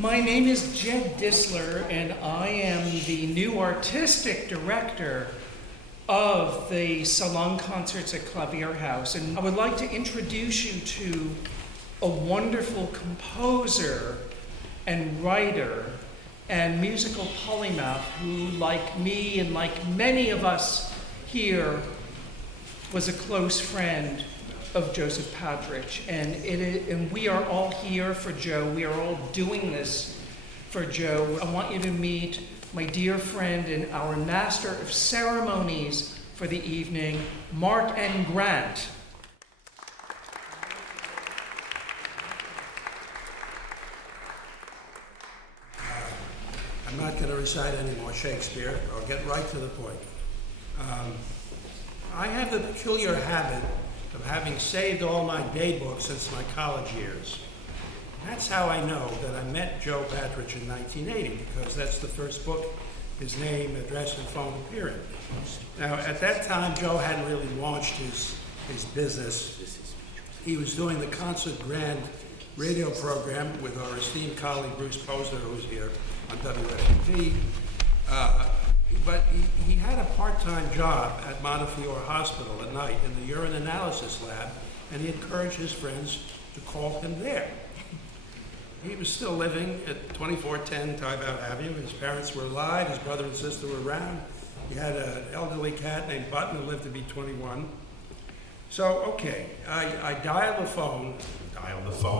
My name is Jed Distler, and I am the new artistic director of the Salon Concerts at Clavier House. And I would like to introduce you to a wonderful composer and writer and musical polymath who, like me and like many of us here, was a close friend of Joseph Patrych. And we are all here for Joe. We are all doing this for Joe. I want you to meet my dear friend and our master of ceremonies for the evening, Mark N. Grant. I'm not going to recite any more Shakespeare. I'll get right to the point. I have the peculiar habit of having saved all my day books since my college years. That's how I know that I met Joe Patrych in 1980, because that's the first book his name, address, and phone appear in. Now, at that time, Joe hadn't really launched his business. He was doing the Concert Grand radio program with our esteemed colleague Bruce Posner, who's here on WFTV. But he had a part-time job at Montefiore Hospital at night in the urine analysis lab, and he encouraged his friends to call him there. He was still living at 2410 Tybout Avenue. His parents were alive, his brother and sister were around. He had an elderly cat named Button who lived to be 21. So, okay, I dialed the phone,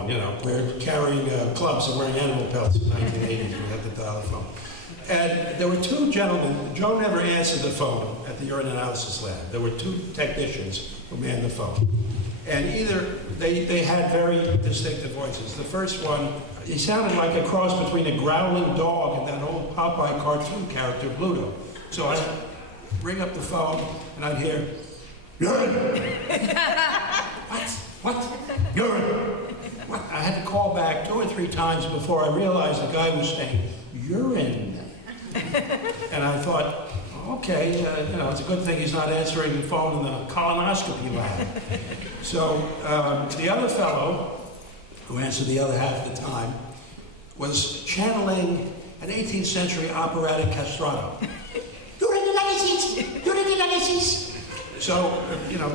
you know. We're carrying clubs and wearing animal pelts in 1980, we had to dial the phone. And there were two gentlemen. Joe never answered the phone at the urine analysis lab. There were two technicians who manned the phone. And either they had very distinctive voices. The first one, he sounded like a cross between a growling dog and that old Popeye cartoon character, Bluto. So I'd ring up the phone and I'd hear, urine! What? Urine! What? I had to call back 2 or 3 times before I realized the guy was saying, urine. And I thought, okay, it's a good thing he's not answering the phone in the colonoscopy lab. So the other fellow, who answered the other half of the time, was channeling an 18th century operatic castrato. So,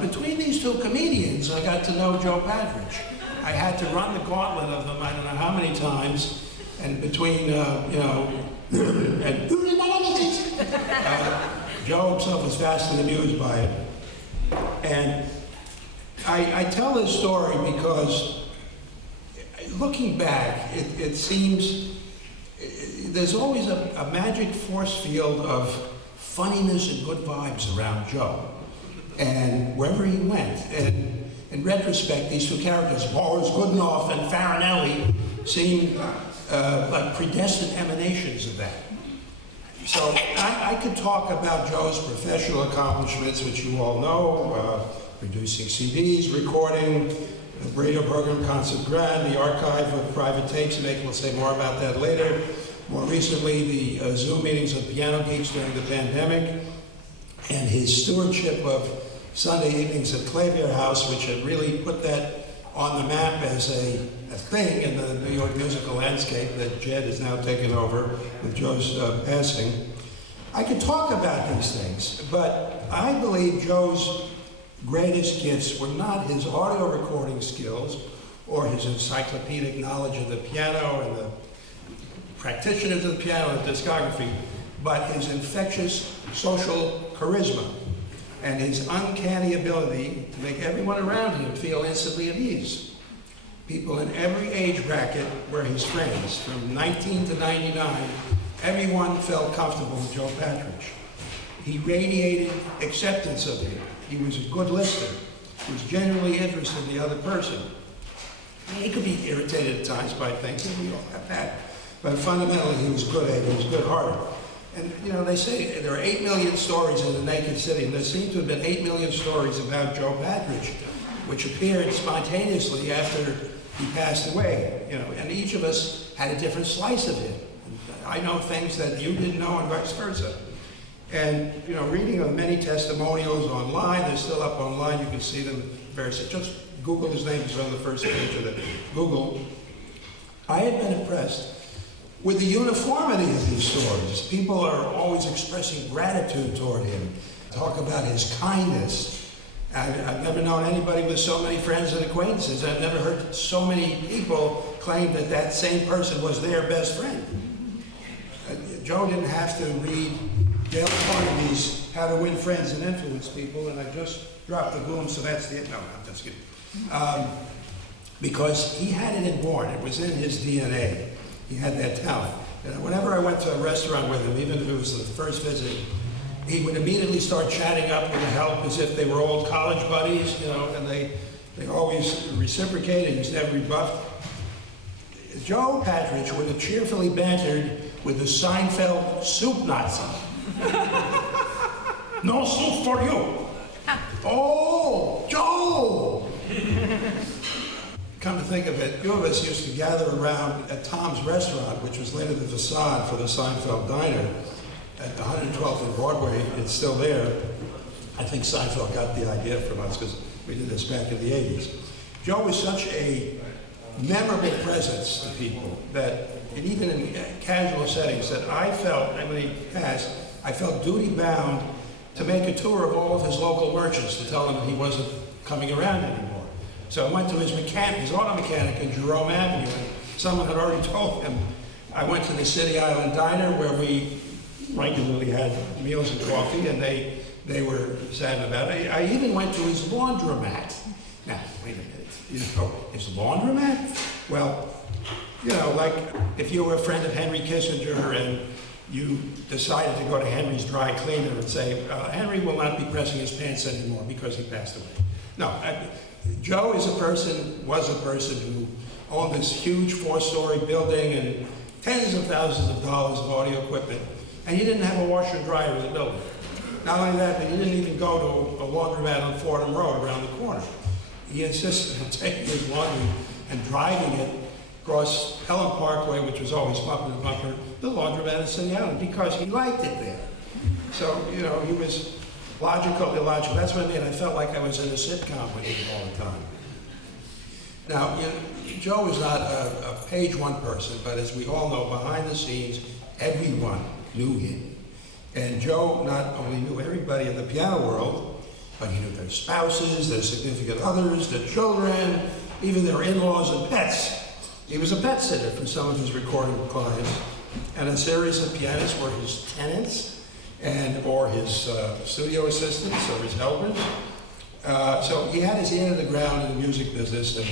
between these two comedians, I got to know Joe Patrych. I had to run the gauntlet of them, I don't know how many times, and between, and Joe himself was vastly amused by it. And I tell this story because, looking back, it seems there's always a magic force field of funniness and good vibes around Joe. And wherever he went, and in retrospect, these two characters, Boris Goodenough and Farinelli, seem like predestined emanations of that. So I could talk about Joe's professional accomplishments, which you all know, producing CDs, recording, the radio program Concert Grand, the archive of private tapes, and we'll say more about that later. More recently, the Zoom meetings of Piano Geeks during the pandemic, and his stewardship of Sunday evenings at Clavier House, which had really put that on the map as a thing in the New York musical landscape that Jed has now taken over with Joe's passing. I could talk about these things, but I believe Joe's greatest gifts were not his audio recording skills or his encyclopedic knowledge of the piano and the practitioners of the piano and discography, but his infectious social charisma and his uncanny ability to make everyone around him feel instantly at ease. People in every age bracket were his friends. From 19 to 99, everyone felt comfortable with Joe Patrych. He radiated acceptance of him. He was a good listener. He was genuinely interested in the other person. He could be irritated at times by things, and we all have that. But fundamentally, he was good at it. He was good-hearted. And, they say there are 8 million stories in the Naked City, and there seem to have been 8 million stories about Joe Patrych, which appeared spontaneously after he passed away, and each of us had a different slice of him. I know things that you didn't know and vice versa. And, reading of many testimonials online, they're still up online, you can see them various, just Google his name, it's on the first page of the Google. I had been impressed with the uniformity of these stories. People are always expressing gratitude toward him, talk about his kindness. I've never known anybody with so many friends and acquaintances. I've never heard so many people claim that that same person was their best friend. Joe didn't have to read Dale Carnegie's How to Win Friends and Influence People, and I just dropped the boom, so that's the end. No, I'm just kidding. Because he had it inborn. It was in his DNA. He had that talent. And whenever I went to a restaurant with him, even if it was the first visit, he would immediately start chatting up with the help as if they were old college buddies, you know, and they always reciprocated. He was never rebuffed. Joe Patrych would have cheerfully bantered with the Seinfeld soup Nazi. No soup for you. Oh, Joe! Come to think of it, a few of us used to gather around at Tom's restaurant, which was later the facade for the Seinfeld Diner at 112th and Broadway. It's still there. I think Seinfeld got the idea from us because we did this back in the 80s. Joe was such a memorable presence to people that, and even in casual settings, that I felt, when he passed, I felt duty bound to make a tour of all of his local merchants to tell him that he wasn't coming around anymore. So I went to his auto mechanic in Jerome Avenue, and someone had already told him. I went to the City Island Diner where we regularly had meals and coffee, and they were sad about it. I even went to his laundromat. Now, wait a minute, you know, his laundromat? Well, you know, like if you were a friend of Henry Kissinger and you decided to go to Henry's dry cleaner and say, Henry will not be pressing his pants anymore because he passed away. No, Joe was a person who owned this huge 4-story building and tens of thousands of dollars of audio equipment, and he didn't have a washer and dryer in the building. Not only that, but he didn't even go to a laundromat on Fordham Road around the corner. He insisted on taking his laundry and driving it across Pelham Parkway, which was always bumper to bumper, the laundromat in City Island, because he liked it there. So, you know, he was logical, illogical. That's what I mean. I felt like I was in a sitcom with him all the time. Now, you know, Joe was not a page one person, but as we all know, behind the scenes, everyone knew him. And Joe not only knew everybody in the piano world, but he knew their spouses, their significant others, their children, even their in-laws and pets. He was a pet sitter for some of his recording clients, and a series of pianists were his tenants, or his studio assistants, or his helpers. So he had his ear to the ground in the music business, and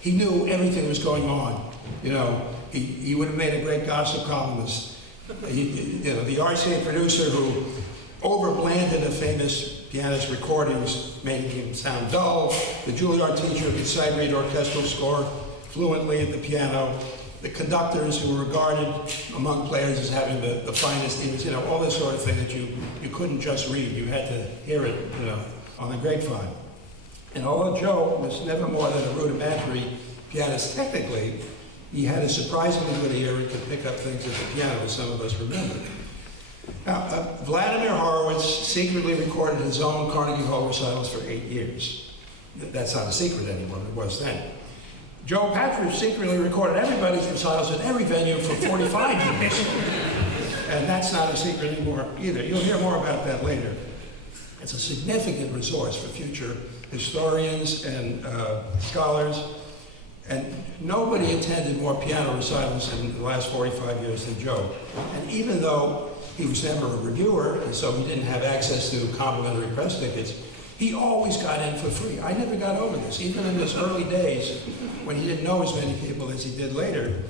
he knew everything was going on. You know, he would have made a great gossip columnist. You know, the RCA producer who overblanded a famous pianist recordings, making him sound dull. The Juilliard teacher who could sight read orchestral score fluently at the piano. The conductors who were regarded among players as having the finest ears, you know, all this sort of thing that you couldn't just read. You had to hear it, you know, on the grapevine. And although Joe was never more than a rudimentary pianist technically, he had a surprisingly good ear and could pick up things at the piano, as some of us remember. Now, Vladimir Horowitz secretly recorded his own Carnegie Hall recitals for 8 years. That's not a secret anymore, it was then. Joe Patrych secretly recorded everybody's recitals at every venue for 45 years. And that's not a secret anymore either. You'll hear more about that later. It's a significant resource for future historians and scholars. And nobody attended more piano recitals in the last 45 years than Joe. And even though he was never a reviewer, and so he didn't have access to complimentary press tickets, he always got in for free. I never got over this. Even in his early days, when he didn't know as many people as he did later,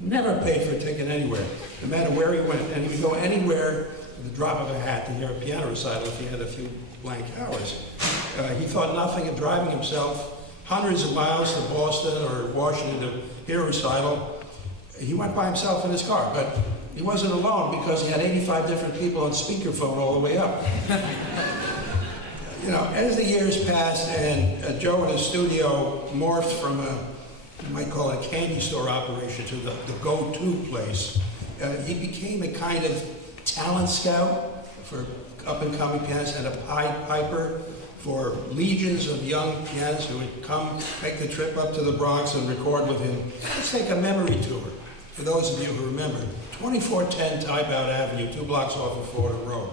never paid for a ticket anywhere, no matter where he went. And he would go anywhere with the drop of a hat to hear a piano recital if he had a few blank hours. He thought nothing of driving himself hundreds of miles to Boston or Washington to hear a recital. He went by himself in his car, but he wasn't alone because he had 85 different people on speakerphone all the way up. You know, as the years passed and Joe in his studio morphed from you might call it a candy store operation to the go-to place, he became a kind of talent scout for up-and-coming pianists and a Pied Piper for legions of young pianists who would come make the trip up to the Bronx and record with him. Let's take a memory tour. for those of you who remember, 2410 Tybout Avenue, 2 blocks off of Florida Road.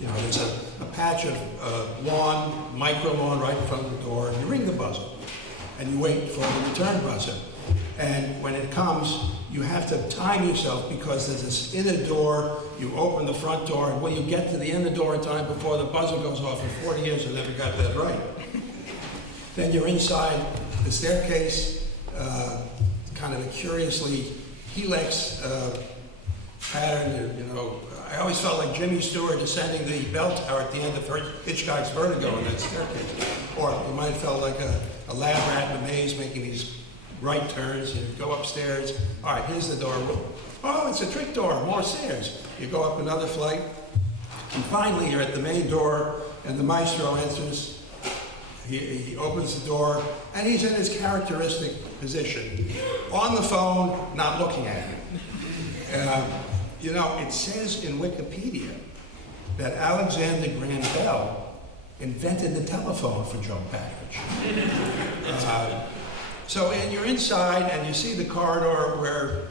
You know, there's a patch of lawn, micro lawn right in front of the door, and you ring the buzzer, and you wait for the return buzzer. And when it comes, you have to time yourself because there's this inner door, you open the front door, and will you get to the inner door in time before the buzzer goes off? In 40 years, I never got that right. Then you're inside the staircase, kind of a curiously helix pattern, you know. I always felt like Jimmy Stewart descending the bell tower at the end of Hitchcock's Vertigo in that staircase. Or you might have felt like a lab rat in a maze making these right turns. You go upstairs. All right, here's the door. Oh, it's a trick door, more stairs. You go up another flight. And finally, you're at the main door, and the maestro enters. He opens the door, and he's in his characteristic position. On the phone, not looking at you. You know, it says in Wikipedia that Alexander Graham Bell invented the telephone for Joe Patrych. And you're inside and you see the corridor where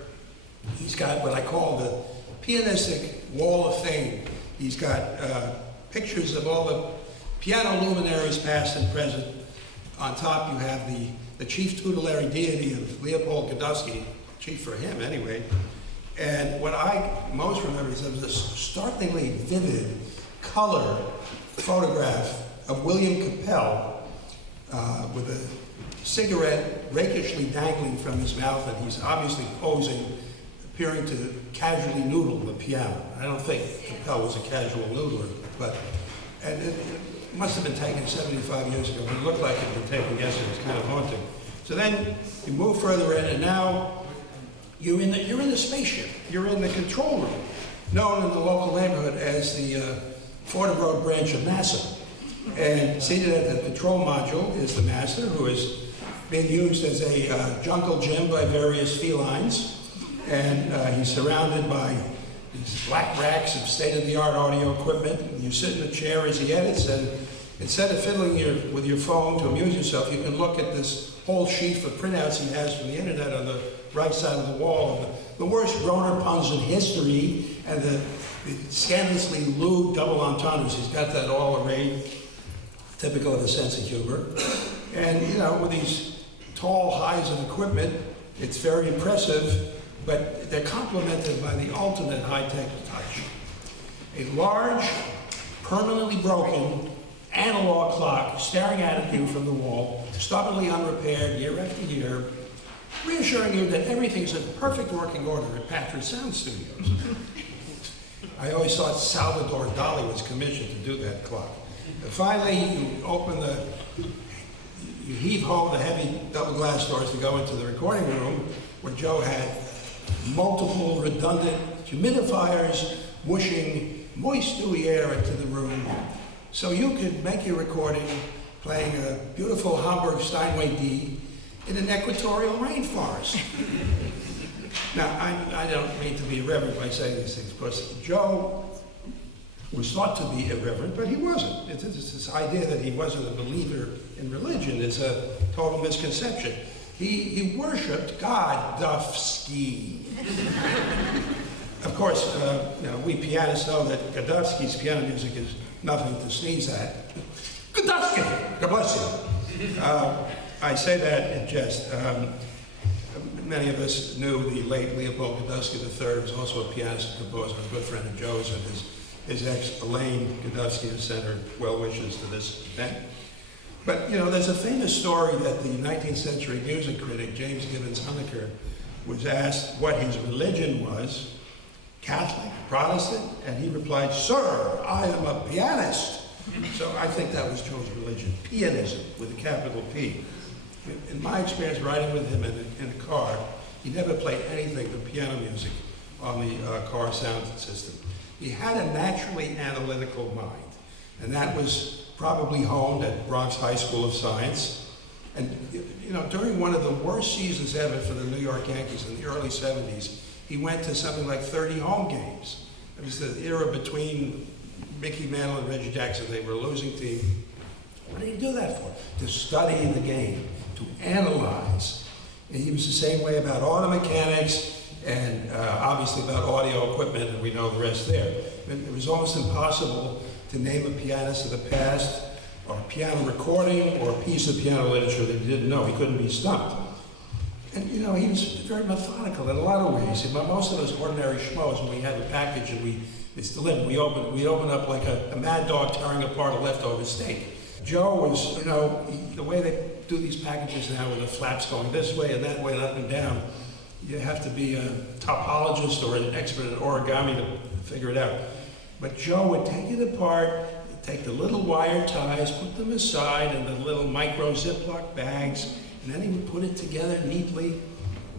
he's got what I call the pianistic wall of fame. He's got pictures of all the piano luminaries past and present. On top you have the chief tutelary deity of Leopold Godowsky, chief for him anyway. And what I most remember is there was this startlingly vivid color photograph of William Capel with a cigarette rakishly dangling from his mouth, and he's obviously posing, appearing to casually noodle the piano. I don't think Capel was a casual noodler, but it must have been taken 75 years ago, but it looked like it had been taken yesterday. It's kind of haunting. So then you move further in, and now you're in the spaceship. You're in the control room, known in the local neighborhood as the Fordham Road branch of NASA. And seated at the control module is the master, who is being used as a jungle gym by various felines. And he's surrounded by these black racks of state-of-the-art audio equipment. You sit in a chair as he edits, and instead of fiddling with your phone to amuse yourself, you can look at this whole sheaf of printouts he has from the internet on the right side of the wall. The worst groaner puns in history and the scandalously lewd double entendres. He's got that all arrayed, typical of his sense of humor. And, you know, with these tall highs of equipment, it's very impressive, but they're complemented by the ultimate high-tech touch. A large, permanently broken analog clock staring at you from the wall, stubbornly unrepaired year after year, reassuring you that everything's in perfect working order at Patrych Sound Studios. I always thought Salvador Dali was commissioned to do that clock. And finally, you heave home the heavy double glass doors to go into the recording room, where Joe had multiple redundant humidifiers whooshing moist, dewy air into the room, so you could make your recording playing a beautiful Hamburg Steinway D in an equatorial rainforest. Now, I don't mean to be irreverent by saying these things, because Joe was thought to be irreverent, but he wasn't. It's this idea that he wasn't a believer in religion is a total misconception. He worshipped Godowsky. Of course, we pianists know that Godowsky's piano music is nothing to sneeze at. Godowsky! God bless you. I say that in jest. Many of us knew the late Leopold Godowsky III was also a pianist and composer, a good friend of Joe's, and his ex Elaine Godowsky has sent her well wishes to this event. But, you know, there's a famous story that the 19th century music critic, James Gibbons Huneker, was asked what his religion was, Catholic, Protestant, and he replied, "Sir, I am a pianist." So I think that was Joe's religion, pianism, with a capital P. In my experience riding with him in a car, he never played anything but piano music on the car sound system. He had a naturally analytical mind, and that was probably honed at Bronx High School of Science. And, you know, during one of the worst seasons ever for the New York Yankees in the early 70s, he went to something like 30 home games. It was the era between Mickey Mantle and Reggie Jackson. They were a losing team. What did he do that for? To study the game, to analyze. He was the same way about auto mechanics and obviously about audio equipment, and we know the rest there. It was almost impossible to name a pianist of the past, or a piano recording, or a piece of piano literature that he didn't know. He couldn't be stumped. And you know, he was very methodical in a lot of ways. Most of those ordinary schmoes, when we had the package and it's delivered, we open up like a mad dog tearing apart a leftover steak. Joe was, you know, the way they do these packages now with the flaps going this way and that way and up and down, you have to be a topologist or an expert in origami to figure it out. But Joe would take it apart, take the little wire ties, put them aside in the little micro Ziploc bags, and then he would put it together neatly,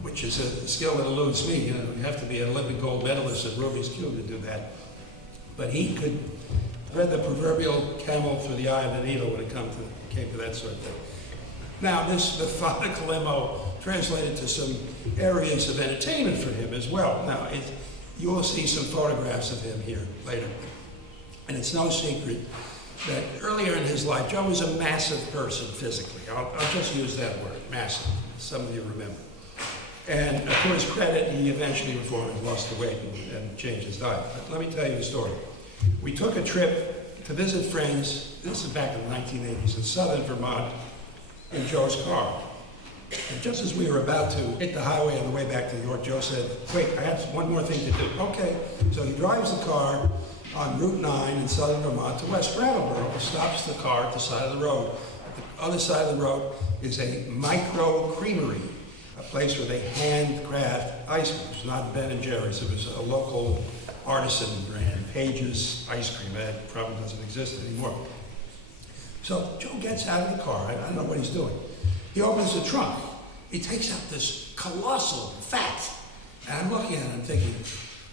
which is a skill that eludes me. You know, you have to be an Olympic gold medalist at Rubik's Cube to do that. But he could thread the proverbial camel through the eye of the needle when it came to that sort of thing. Now, this methodical MO translated to some areas of entertainment for him as well. Now, you will see some photographs of him here later. And it's no secret that earlier in his life, Joe was a massive person physically. I'll just use that word, massive. Some of you remember. And to his credit, he eventually reformed and lost the weight and changed his diet. But let me tell you the story. We took a trip to visit friends, this is back in the 1980s, in southern Vermont, in Joe's car. And just as we were about to hit the highway on the way back to New York, Joe said, wait, I have one more thing to do. Okay, so he drives the car on Route 9 in southern Vermont to West Brattleboro, stops the car at the side of the road. At the other side of the road is a micro creamery, a place where they handcraft ice creams, not Ben & Jerry's. It was a local artisan brand, Page's Ice Cream. That probably doesn't exist anymore. So Joe gets out of the car. I don't know what he's doing. He opens the trunk. He takes out this colossal fat. And I'm looking at him thinking,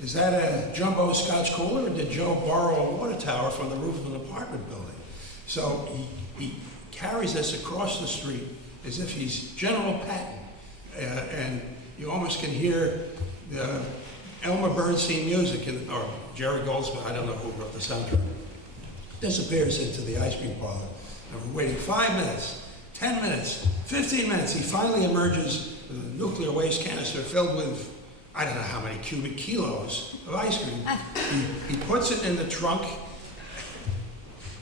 is that a jumbo Scotch cooler, or did Joe borrow a water tower from the roof of an apartment building? So he carries this across the street as if he's General Patton. And you almost can hear the Elmer Bernstein music, or Jerry Goldsmith, I don't know who wrote the soundtrack. Disappears into the ice cream parlor. And we're waiting 5 minutes, 10 minutes, 15 minutes. He finally emerges with a nuclear waste canister filled with, I don't know how many cubic kilos of ice cream. He puts it in the trunk,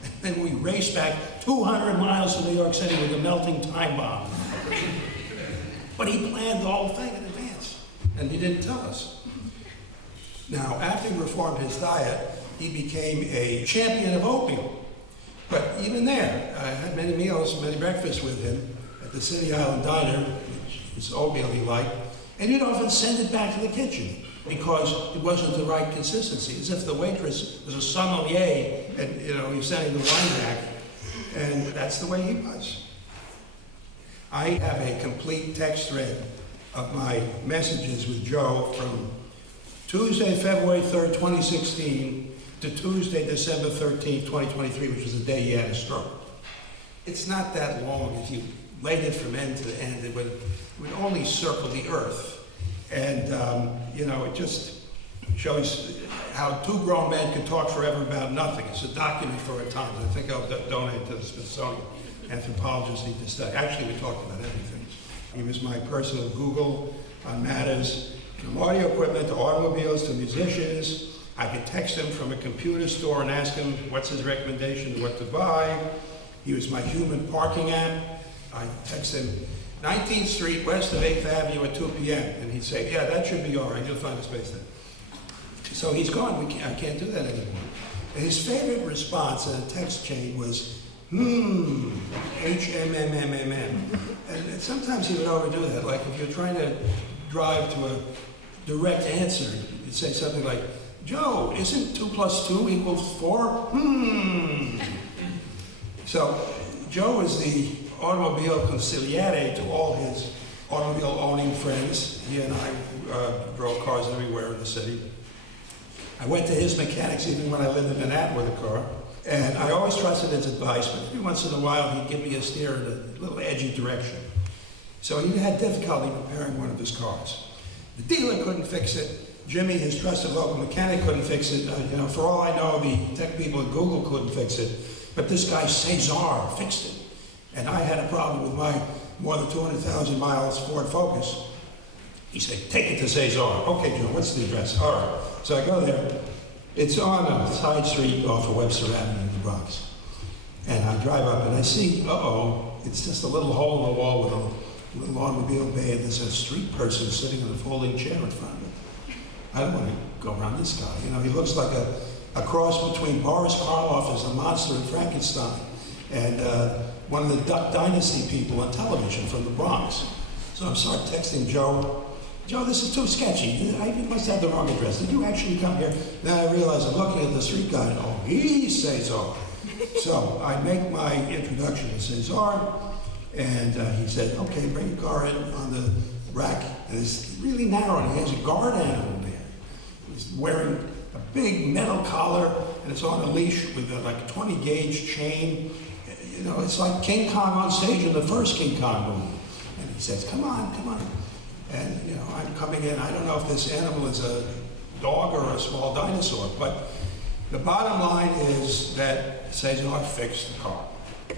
and then we race back 200 miles to New York City with a melting time bomb. But he planned the whole thing in advance, and he didn't tell us. Now, after he reformed his diet, he became a champion of oatmeal. But even there, I had many meals, many breakfasts with him at the City Island Diner, which is oatmeal he liked, and he'd often send it back to the kitchen because it wasn't the right consistency, as if the waitress was a sommelier and, you know, he was sending the wine back, and that's the way he was. I have a complete text thread of my messages with Joe from Tuesday, February 3rd, 2016, to Tuesday, December 13th, 2023, which was the day he had a stroke. It's not that long. If you laid it from end to end, it would only circle the earth. And, you know, it just shows how two grown men can talk forever about nothing. It's a document for our times. I think I'll donate to the Smithsonian. Anthropologists need to study. Actually, we talked about everything. He was my personal Google on matters from audio equipment to automobiles to musicians. I could text him from a computer store and ask him what's his recommendation to what to buy. He was my human parking app. I text him 19th Street west of 8th Avenue at 2 p.m. And he'd say, yeah, that should be all right. You'll find a space there. So he's gone. I can't do that anymore. And his favorite response in a text chain was, H-M-M-M-M-M. And sometimes he would overdo that. Like if you're trying to drive to a direct answer, you'd say something like, Joe, isn't 2 + 2 = 4? So Joe was the automobile consigliere to all his automobile owning friends. He and I drove cars everywhere in the city. I went to his mechanics even when I lived in Manhattan with a car. And I always trusted his advice, but every once in a while he'd give me a steer in a little edgy direction. So he had difficulty repairing one of his cars. The dealer couldn't fix it. Jimmy, his trusted local mechanic, couldn't fix it. You know, for all I know, the tech people at Google couldn't fix it. But this guy, Cesar, fixed it. And I had a problem with my more than 200,000 miles Ford Focus. He said, take it to Cesar. Okay, Joe, what's the address? All right. So I go there. It's on a side street off of Webster Avenue in the Bronx. And I drive up and I see, it's just a little hole in the wall with a little automobile bay, and there's a street person sitting in a folding chair in front of it. I don't want to go around this guy. You know, he looks like a cross between Boris Karloff as the monster in Frankenstein and one of the Duck Dynasty people on television from the Bronx. So I start texting Joe, this is too sketchy. I must have the wrong address. Did you actually come here? Then I realize I'm looking at the street guy, and he's Cesar. So I make my introduction to Cesar, and he said, okay, bring your car in on the rack. And it's really narrow, and he has a guard animal there. He's wearing a big metal collar, and it's on a leash with like a 20-gauge chain. You know, it's like King Kong on stage in the first King Kong movie. And he says, come on. And, you know, I'm coming in. I don't know if this animal is a dog or a small dinosaur, but the bottom line is that Cesar fixed the car.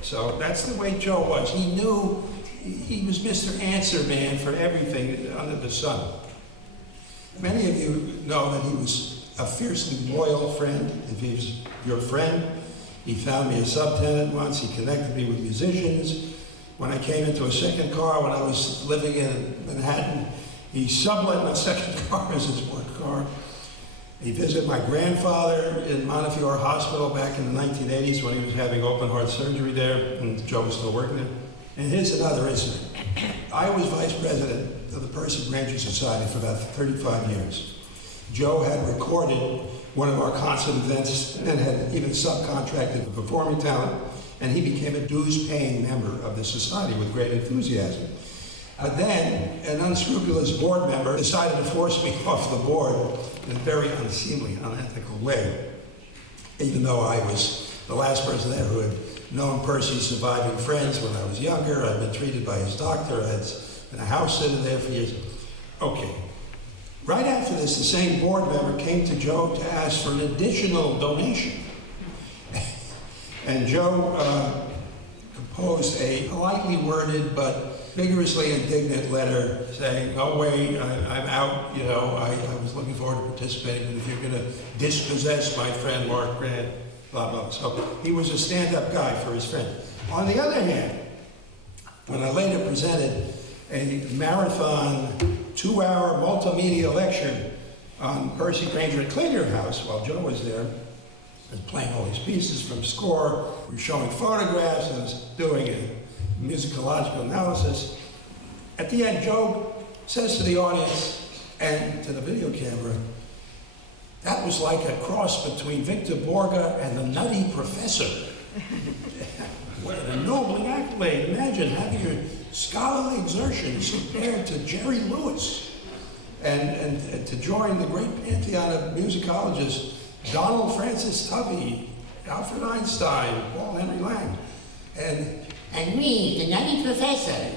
So that's the way Joe was. He knew he was Mr. Answer Man for everything under the sun. Many of you know that he was a fiercely loyal friend. If he's your friend, he found me a subtenant once. He connected me with musicians. When I came into a second car, when I was living in Manhattan, he sublet my second car as his work car. He visited my grandfather in Montefiore Hospital back in the 1980s when he was having open heart surgery there, and Joe was still working there. And here's another incident. I was vice president of the Percy Granger Society for about 35 years. Joe had recorded one of our concert events and had even subcontracted the performing talent, and he became a dues-paying member of the society with great enthusiasm. Then, an unscrupulous board member decided to force me off the board in a very unseemly, unethical way, even though I was the last person there who had known Percy's surviving friends when I was younger. I'd been treated by his doctor. I had been a house sitter there for years. Okay. Right after this, the same board member came to Joe to ask for an additional donation. And Joe composed a politely worded but vigorously indignant letter saying, oh wait, I'm out, you know, I was looking forward to participating, but if you're going to dispossess my friend Mark Grant, blah, blah. So he was a stand-up guy for his friend. On the other hand, when I later presented a marathon 2-hour multimedia lecture on Percy Granger at Clear House while Joe was there, I was playing all these pieces from score, we were showing photographs, I was doing a musicological analysis. At the end, Joe says to the audience and to the video camera, that was like a cross between Victor Borge and the Nutty Professor. What an ennobling accolade. Imagine having your scholarly exertions compared to Jerry Lewis and to join the great pantheon of musicologists, Donald Francis Tubby, Alfred Einstein, Paul Henry Lang, and me, the Nutty Professor.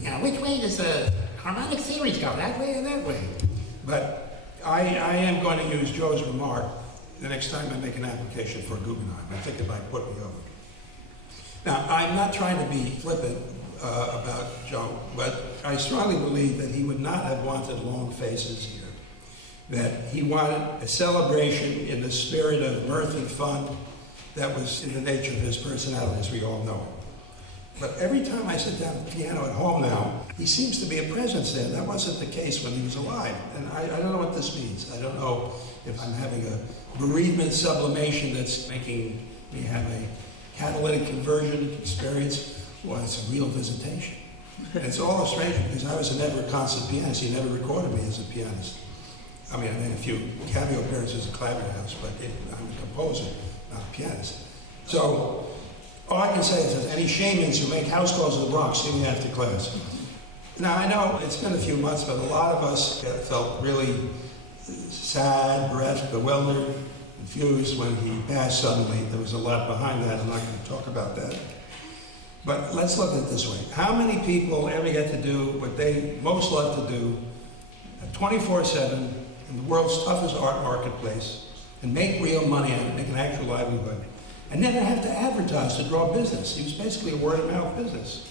You know, which way does the harmonic series go, that way or that way? But I am going to use Joe's remark the next time I make an application for Guggenheim. I think it might put me over. Now, I'm not trying to be flippant about Joe, but I strongly believe that he would not have wanted long faces here. That he wanted a celebration in the spirit of mirth and fun that was in the nature of his personality, as we all know. But every time I sit down at the piano at home now, he seems to be a presence there. That wasn't the case when he was alive. And I don't know what this means. I don't know if I'm having a bereavement sublimation that's making me have a catalytic conversion experience, or it's a real visitation. And it's all strange because I was a never concert pianist. He never recorded me as a pianist. I mean, I made a few cameo appearances at Clavier House, but I'm a composer, not a pianist. So, all I can say is that any shamans who make house calls in the Bronx see me after class. Now, I know it's been a few months, but a lot of us felt really sad, bereft, bewildered, confused when he passed suddenly. There was a lot behind that. I'm not going to talk about that. But let's look at it this way. How many people ever get to do what they most love to do 24/7 in the world's toughest art marketplace and make real money out of it, make an actual livelihood, and never have to advertise to draw business? He was basically a word-of-mouth business.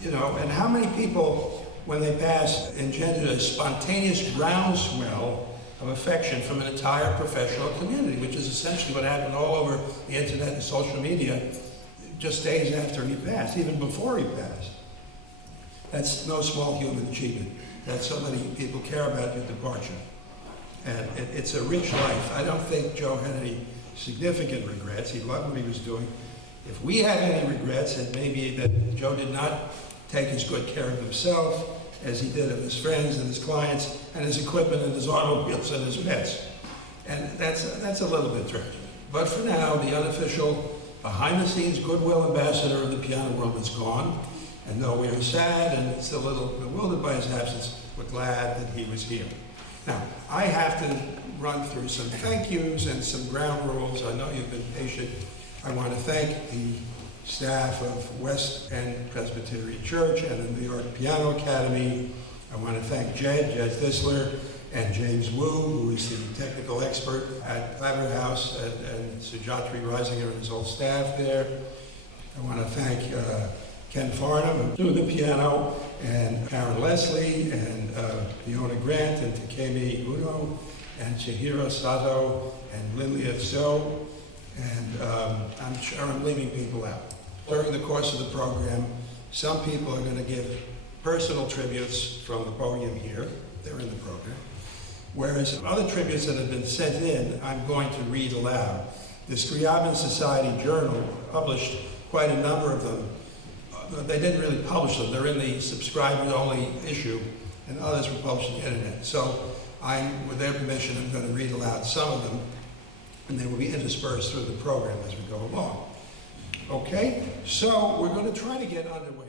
You know, and how many people, when they pass, engendered a spontaneous groundswell of affection from an entire professional community, which is essentially what happened all over the internet and social media just days after he passed, even before he passed. That's no small human achievement, that so many people care about your departure. And it's a rich life. I don't think Joe had any significant regrets. He loved what he was doing. If we had any regrets, it may be that Joe did not take as good care of himself as he did of his friends and his clients and his equipment and his automobiles and his pets. And that's a little bit tragic. But for now, the unofficial, behind-the-scenes goodwill ambassador of the piano world is gone. And though we are sad and still a little bewildered by his absence, we're glad that he was here. Now, I have to run through some thank yous and some ground rules. I know you've been patient. I want to thank the staff of West End Presbyterian Church and the New York Piano Academy. I want to thank Jed Distler, and James Wu, who is the technical expert at Clabber House, and Sujatri Risinger and his whole staff there. I want to thank Ken Farnham, who the piano, and Karen Leslie, and Fiona Grant, and Takemi Uno, and Chihiro Sato, and Lilia So, and I'm sure I'm leaving people out. During the course of the program, some people are going to give personal tributes from the podium here. They're in the program. Whereas other tributes that have been sent in, I'm going to read aloud. The Scriabin Society Journal published quite a number of them. They didn't really publish them. They're in the subscriber-only issue, and others were published on the internet. So with their permission, I'm going to read aloud some of them, and they will be interspersed through the program as we go along. Okay? So we're going to try to get underway.